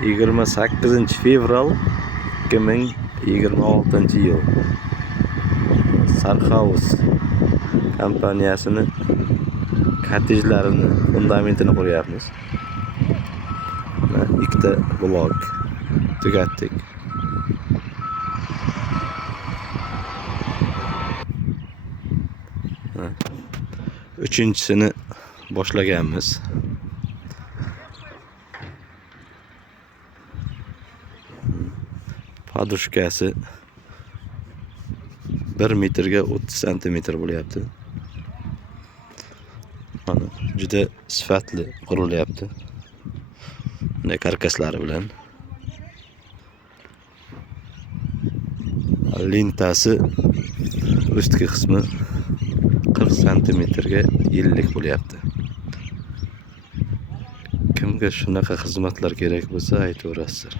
28-fevral 2026-yil Sarhaus kompaniyasini kottejlarini fundamentini quryapmiz. Ikkita blok tugatdik. Uchinchisini boshlaganmiz. Podushkasi 1 metrga 30 santimetr bo'lyapti. Mana juda sifatli qurilyapti. Bunday karkaslari bilan. Lintasi ustki qismi 40 santimetrga 50 bo'lyapti. Kimga shunaqa xizmatlar kerak bo'lsa aytaverasizlar.